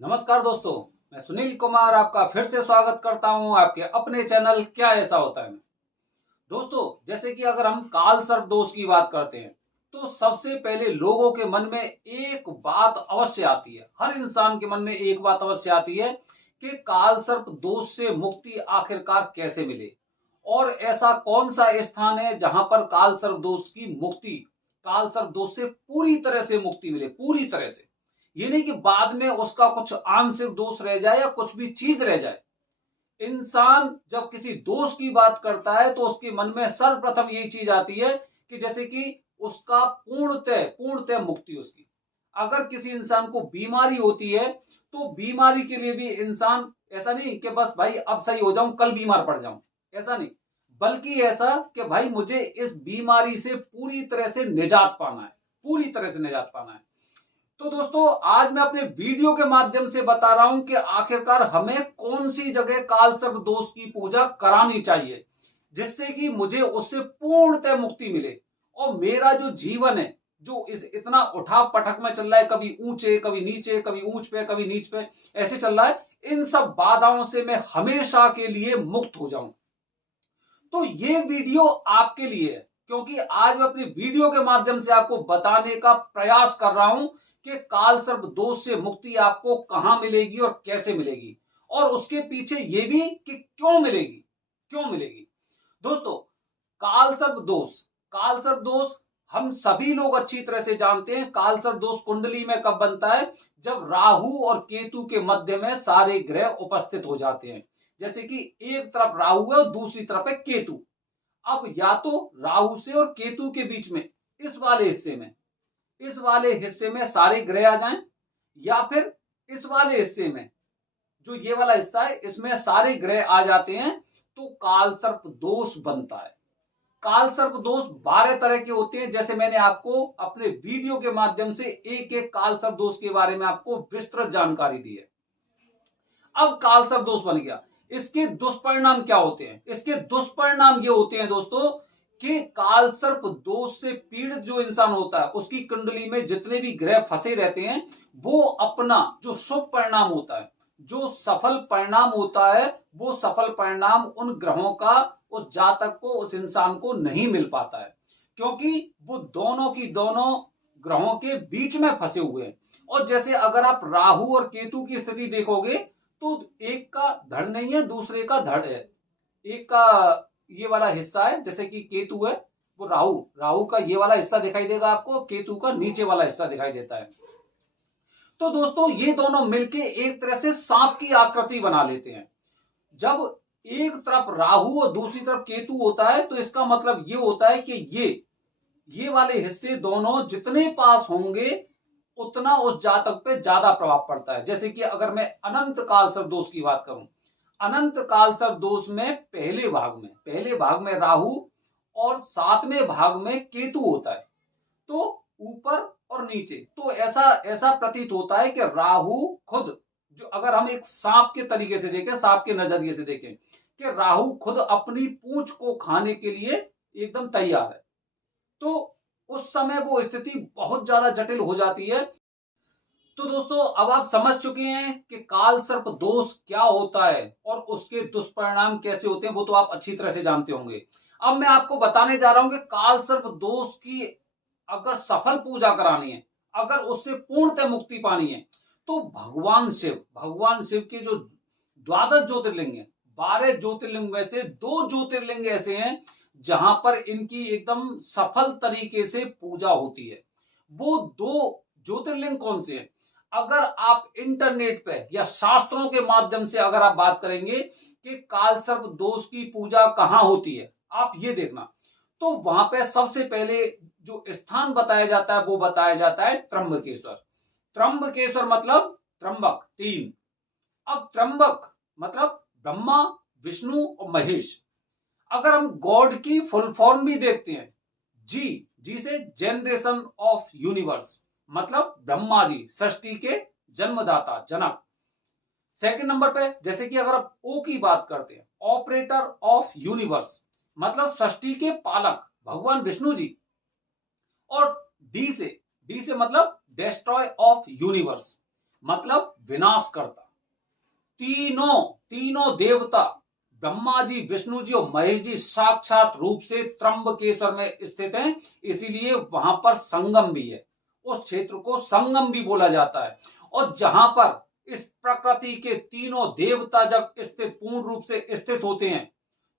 नमस्कार दोस्तों, मैं सुनील कुमार आपका फिर से स्वागत करता हूं आपके अपने चैनल क्या ऐसा होता है में। दोस्तों, जैसे कि अगर हम काल सर्प दोष की बात करते हैं तो सबसे पहले लोगों के मन में एक बात अवश्य आती है। हर इंसान के मन में एक बात अवश्य आती है कि काल सर्प दोष से मुक्ति आखिरकार कैसे मिले और ऐसा कौन सा स्थान है जहां पर काल सर्प दोष की मुक्ति, काल सर्प दोष से पूरी तरह से मुक्ति मिले। पूरी तरह से ये नहीं कि बाद में उसका कुछ आंशिक दोष रह जाए या कुछ भी चीज रह जाए। इंसान जब किसी दोष की बात करता है तो उसके मन में सर्वप्रथम यही चीज आती है कि जैसे कि उसका पूर्णतः मुक्ति उसकी। अगर किसी इंसान को बीमारी होती है तो बीमारी के लिए भी इंसान ऐसा नहीं कि बस भाई अब सही हो जाऊं कल बीमार पड़ जाऊं, ऐसा नहीं, बल्कि ऐसा कि भाई मुझे इस बीमारी से पूरी तरह से निजात पाना है, पूरी तरह से निजात पाना है। तो दोस्तों, आज मैं अपने वीडियो के माध्यम से बता रहा हूं कि आखिरकार हमें कौन सी जगह काल सर्प दोष की पूजा करानी चाहिए जिससे कि मुझे उससे पूर्णतः मुक्ति मिले और मेरा जो जीवन है जो इस इतना उठा पटक में चल रहा है, कभी ऊंचे कभी नीचे, कभी ऊंच पे कभी नीच पे ऐसे चल रहा है, इन सब बाधाओं से मैं हमेशा के लिए मुक्त हो जाऊं। तो ये वीडियो आपके लिए है क्योंकि आज मैं अपनी वीडियो के माध्यम से आपको बताने का प्रयास कर रहा हूं कि काल सर्प दोष से मुक्ति आपको कहां मिलेगी और कैसे मिलेगी और उसके पीछे ये भी कि क्यों मिलेगी, क्यों मिलेगी। दोस्तों, काल सर्प दोष, काल सर्प दोष हम सभी लोग अच्छी तरह से जानते हैं। काल सर्प दोष कुंडली में कब बनता है? जब राहु और केतु के मध्य में सारे ग्रह उपस्थित हो जाते हैं। जैसे कि एक तरफ राहु है और दूसरी तरफ है केतु। अब या तो राहु से और केतु के बीच में इस वाले हिस्से में सारे ग्रह आ जाएं या फिर इस वाले हिस्से में जो ये वाला हिस्सा है इसमें सारे ग्रह आ जाते हैं तो काल सर्प दोष बनता है। काल सर्प दोष 12 तरह के होते हैं, जैसे मैंने आपको अपने वीडियो के माध्यम से एक एक काल सर्प दोष के बारे में आपको विस्तृत जानकारी दी है। अब काल सर्प दोष बन गया, इसके दुष्परिणाम क्या होते हैं? इसके दुष्परिणाम ये होते हैं दोस्तों कि काल सर्प दोष से पीड़ित जो इंसान होता है उसकी कुंडली में जितने भी ग्रह फंसे रहते हैं वो अपना जो शुभ परिणाम होता है, जो सफल परिणाम होता है, वो सफल परिणाम उन ग्रहों का उस जातक को, उस इंसान को नहीं मिल पाता है क्योंकि वो दोनों की दोनों ग्रहों के बीच में फंसे हुए हैं। और जैसे अगर आप राहु और केतु की स्थिति देखोगे तो एक का धड़ नहीं है, दूसरे का धड़ है। एक का ये वाला हिस्सा है, जैसे कि केतु है, वो राहु राहु का ये वाला हिस्सा दिखाई देगा आपको, केतु का नीचे वाला हिस्सा दिखाई देता है। तो दोस्तों, ये दोनों मिलके एक तरह से सांप की आकृति बना लेते हैं। जब एक तरफ राहु और दूसरी तरफ केतु होता है तो इसका मतलब ये होता है कि ये वाले हिस्से दोनों जितने पास होंगे उतना उस जातक पे ज्यादा प्रभाव पड़ता है। जैसे कि अगर मैं अनंत काल सर्प दोष की बात करूं, अनंत काल सर्प दोष में पहले भाग में राहु और सातवें भाग में केतु होता है। तो ऊपर और नीचे तो ऐसा ऐसा प्रतीत होता है कि राहु खुद, जो अगर हम एक सांप के तरीके से देखें, सांप के नजरिए से देखें, कि राहु खुद अपनी पूंछ को खाने के लिए एकदम तैयार है। तो उस समय वो स्थिति बहुत ज्यादा जटिल हो जाती है। तो दोस्तों, अब आप समझ चुके हैं कि काल सर्प दोष क्या होता है और उसके दुष्परिणाम कैसे होते हैं, वो तो आप अच्छी तरह से जानते होंगे। अब मैं आपको बताने जा रहा हूं कि काल सर्प दोष की अगर सफल पूजा करानी है, अगर उससे पूर्णतः मुक्ति पानी है, तो भगवान शिव के जो 12 ज्योतिर्लिंग है, 12 ज्योतिर्लिंग में से 2 ज्योतिर्लिंग ऐसे हैं जहां पर इनकी एकदम सफल तरीके से पूजा होती है। वो 2 ज्योतिर्लिंग कौन से हैं? अगर आप इंटरनेट पे या शास्त्रों के माध्यम से अगर आप बात करेंगे कि काल सर्प दोष की पूजा कहां होती है, आप ये देखना, तो वहां पे सबसे पहले जो स्थान बताया जाता है वो बताया जाता है त्र्यंबकेश्वर। त्र्यंबकेश्वर मतलब त्र्यंबक 3। अब त्र्यंबक मतलब ब्रह्मा, विष्णु और महेश। अगर हम गॉड की फुल फॉर्म भी देखते हैं, जी से जनरेशन ऑफ यूनिवर्स, मतलब ब्रह्मा जी, सृष्टि के जन्मदाता, जनक। सेकंड नंबर पे जैसे कि अगर आप ओ की बात करते हैं, ऑपरेटर ऑफ यूनिवर्स, मतलब सृष्टि के पालक भगवान विष्णु जी। और डी से मतलब डेस्ट्रॉय ऑफ यूनिवर्स, मतलब विनाशकर्ता। तीनों देवता ब्रह्मा जी, विष्णु जी और महेश जी साक्षात रूप से त्र्यंबकेश्वर में स्थित हैं, इसीलिए वहां पर संगम भी है। उस क्षेत्र को संगम भी बोला जाता है। और जहां पर इस प्रकृति के तीनों देवता जब स्थित, पूर्ण रूप से स्थित होते हैं,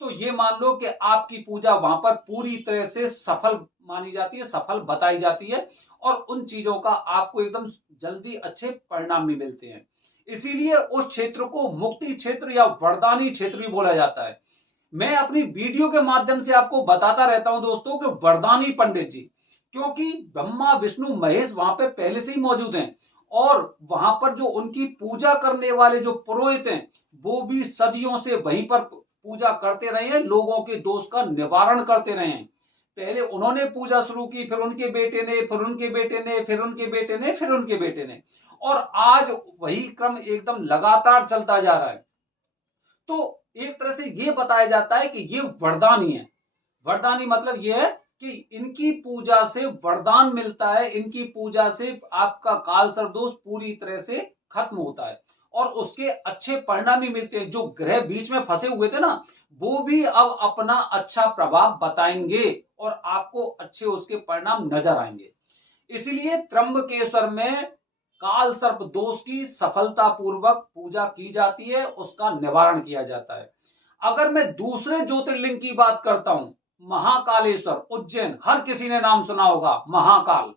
तो ये मान लो कि आपकी पूजा वहां पर पूरी तरह से सफल मानी जाती है, सफल बताई जाती है, और उन चीजों का आपको एकदम जल्दी अच्छे परिणाम भी मिलते हैं। इसीलिए उस क्षेत्र को मुक्ति क्षेत्र या वरदानी क्षेत्र भी बोला जाता है। मैं अपनी वीडियो के माध्यम से आपको बताता रहता हूं दोस्तों कि वरदानी पंडित जी, क्योंकि ब्रह्मा विष्णु महेश वहां पे पहले से ही मौजूद हैं, और वहां पर जो उनकी पूजा करने वाले जो पुरोहित हैं, वो भी सदियों से वहीं पर पूजा करते रहे हैं, लोगों के दोष का निवारण करते रहे हैं। पहले उन्होंने पूजा शुरू की, फिर उनके बेटे ने, फिर उनके बेटे ने, फिर उनके बेटे ने, फिर उनके बेटे ने, और आज वही क्रम एकदम लगातार चलता जा रहा है। तो एक तरह से ये बताया जाता है कि ये वरदानी है। वरदानी मतलब ये है कि इनकी पूजा से वरदान मिलता है, इनकी पूजा से आपका काल सर्प दोष पूरी तरह से खत्म होता है, और उसके अच्छे परिणाम भी मिलते हैं। जो ग्रह बीच में फंसे हुए थे ना, वो भी अब अपना अच्छा प्रभाव बताएंगे और आपको अच्छे उसके परिणाम नजर आएंगे। इसलिए त्र्यंबकेश्वर में काल सर्प दोष की सफलतापूर्वक पूजा की जाती है, उसका निवारण किया जाता है। अगर मैं दूसरे ज्योतिर्लिंग की बात करता हूं, महाकालेश्वर उज्जैन, हर किसी ने नाम सुना होगा महाकाल।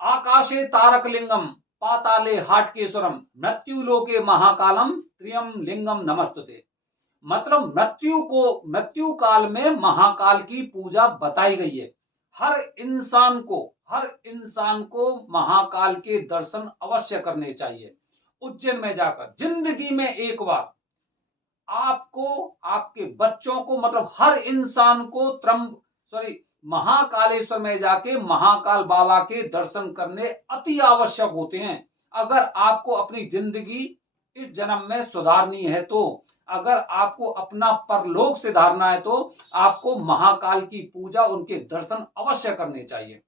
आकाशे तारक लिंगम पाताले हाटकेश्वरम मृत्युलोके महाकालम त्रियम लिंगम नमस्तुते। मतलब मृत्यु काल में महाकाल की पूजा बताई गई है। हर इंसान को महाकाल के दर्शन अवश्य करने चाहिए। उज्जैन में जाकर जिंदगी में एक बार आपको, आपके बच्चों को, मतलब हर इंसान को महाकालेश्वर में जाके महाकाल बाबा के दर्शन करने अति आवश्यक होते हैं। अगर आपको अपनी जिंदगी इस जन्म में सुधारनी है, तो अगर आपको अपना परलोक सुधारना है, तो आपको महाकाल की पूजा, उनके दर्शन अवश्य करने चाहिए।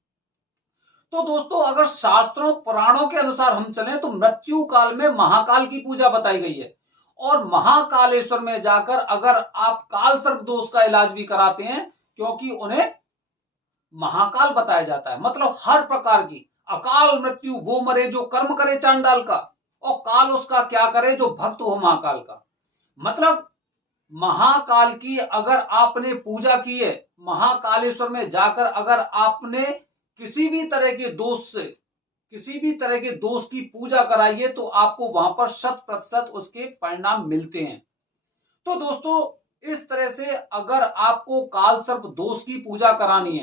तो दोस्तों, अगर शास्त्रों पुराणों के अनुसार हम चलें तो मृत्यु काल में महाकाल की पूजा बताई गई है, और महाकालेश्वर में जाकर अगर आप काल सर्प दोष का इलाज भी कराते हैं, क्योंकि उन्हें महाकाल बताया जाता है। मतलब हर प्रकार की अकाल मृत्यु वो मरे जो कर्म करे चांडाल का, और काल उसका क्या करे जो भक्त हो महाकाल का। मतलब महाकाल की अगर आपने पूजा की है, महाकालेश्वर में जाकर अगर आपने किसी भी तरह के दोष की पूजा कराई है, तो आपको वहां पर 100% उसके परिणाम मिलते हैं। तो दोस्तों, इस तरह से अगर आपको काल सर्प दोष की पूजा करानी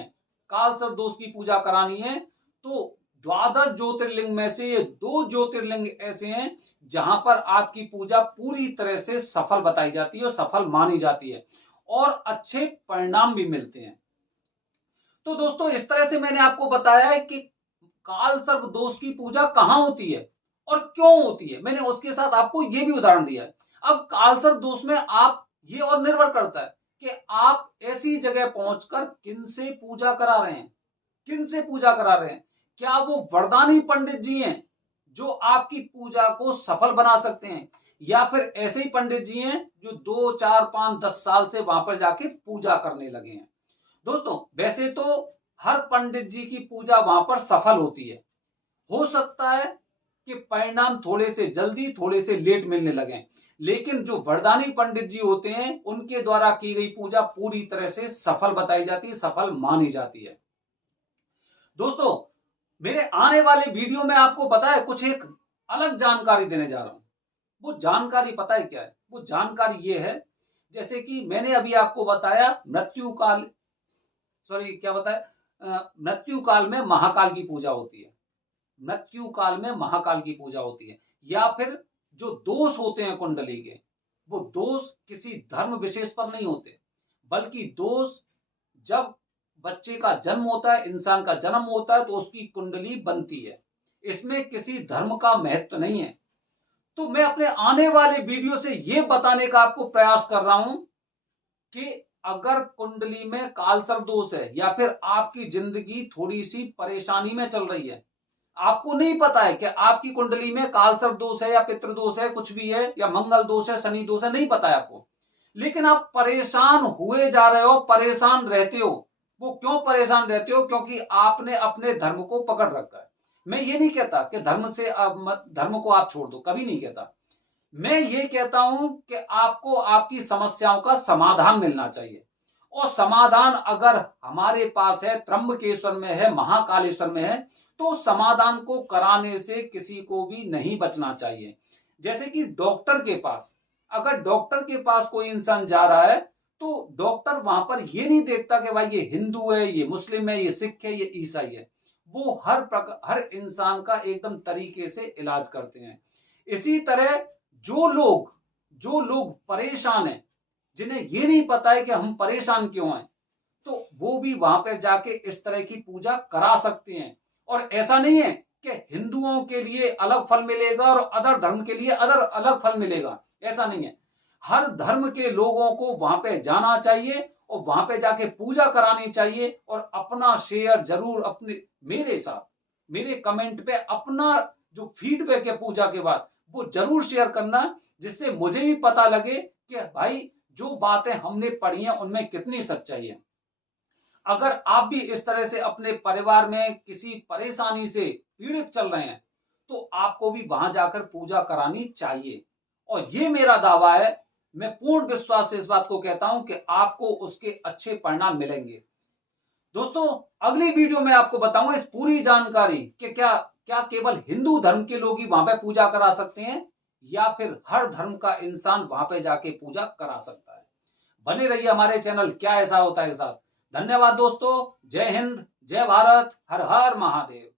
है, तो द्वादश ज्योतिर्लिंग में से ये 2 ज्योतिर्लिंग ऐसे हैं जहां पर आपकी पूजा पूरी तरह से सफल बताई जाती है और सफल मानी जाती है, और अच्छे परिणाम भी मिलते हैं। तो दोस्तों, इस तरह से मैंने आपको बताया है कि काल सर्प दोष की पूजा कहां होती है और क्यों होती है। मैंने उसके साथ आपको यह भी उदाहरण दिया है। अब काल सर्प दोष में आप ये और निर्भर करता है कि आप ऐसी जगह पहुंचकर किन से पूजा करा रहे हैं। क्या वो वरदानी पंडित जी हैं जो आपकी पूजा को सफल बना सकते हैं, या फिर ऐसे ही पंडित जी हैं जो 2, 4, 5, 10 साल से वहां पर जाके पूजा करने लगे हैं। दोस्तों, वैसे तो हर पंडित जी की पूजा वहां पर सफल होती है। हो सकता है कि परिणाम थोड़े से जल्दी, थोड़े से लेट मिलने लगे, लेकिन जो वरदानी पंडित जी होते हैं, उनके द्वारा की गई पूजा पूरी तरह से सफल बताई जाती है, सफल मानी जाती है। दोस्तों, मेरे आने वाले वीडियो में आपको पता है कुछ एक अलग जानकारी देने जा रहा हूं। वो जानकारी पता है क्या है? वो जानकारी ये है, जैसे कि मैंने अभी आपको बताया मृत्यु काल में महाकाल की पूजा होती है। या फिर जो दोष होते हैं कुंडली के, वो दोष किसी धर्म विशेष पर नहीं होते, बल्कि दोष जब बच्चे का जन्म होता है, इंसान का जन्म होता है, तो उसकी कुंडली बनती है। इसमें किसी धर्म का महत्व नहीं है। तो मैं अपने आने वाले वीडियो से यह बताने का आपको प्रयास कर रहा हूं कि अगर कुंडली में काल सर्प दोष है, या फिर आपकी जिंदगी थोड़ी सी परेशानी में चल रही है, आपको नहीं पता है कि आपकी कुंडली में कालसर्प दोष है या पितृ दोष है, कुछ भी है, या मंगल दोष है, शनि दोष है, नहीं पता है आपको, लेकिन आप परेशान हुए जा रहे हो, परेशान रहते हो। वो क्यों परेशान रहते हो? क्योंकि आपने अपने धर्म को पकड़ रखा है। मैं ये नहीं कहता कि धर्म को आप छोड़ दो, कभी नहीं कहता। मैं ये कहता हूं कि आपको आपकी समस्याओं का समाधान मिलना चाहिए, और समाधान अगर हमारे पास है, त्र्यंबकेश्वर में है, महाकालेश्वर में है, तो समाधान को कराने से किसी को भी नहीं बचना चाहिए। जैसे कि डॉक्टर के पास, अगर डॉक्टर के पास कोई इंसान जा रहा है, तो डॉक्टर वहां पर ये नहीं देखता कि भाई ये हिंदू है, ये मुस्लिम है, ये सिख है, ये ईसाई है। वो हर इंसान का एकदम तरीके से इलाज करते हैं। इसी तरह जो लोग परेशान हैं, जिन्हें ये नहीं पता है कि हम परेशान क्यों हैं, तो वो भी वहां पर जाके इस तरह की पूजा करा सकते हैं। और ऐसा नहीं है कि हिंदुओं के लिए अलग फल मिलेगा और अदर धर्म के लिए अलग फल मिलेगा, ऐसा नहीं है। हर धर्म के लोगों को वहां पे जाना चाहिए और वहां पे जाके पूजा करानी चाहिए, और अपना शेयर जरूर अपने मेरे साथ, मेरे कमेंट पे अपना जो फीडबैक है पूजा के बाद, वो जरूर शेयर करना, जिससे मुझे भी पता लगे कि भाई जो बातें हमने पढ़ी हैं उनमें कितनी सच्चाई है। अगर आप भी इस तरह से अपने परिवार में किसी परेशानी से पीड़ित चल रहे हैं, तो आपको भी वहां जाकर पूजा करानी चाहिए। और ये मेरा दावा है, मैं पूर्ण विश्वास से इस बात को कहता हूं कि आपको उसके अच्छे परिणाम मिलेंगे। दोस्तों, अगली वीडियो में आपको बताऊंगा इस पूरी जानकारी कि क्या क्या केवल हिंदू धर्म के लोग ही वहां पे पूजा करा सकते हैं, या फिर हर धर्म का इंसान वहां पे जाके पूजा करा सकता है। बने रहिए हमारे चैनल क्या ऐसा होता है के साथ। धन्यवाद दोस्तों, जय हिंद, जय भारत, हर हर महादेव।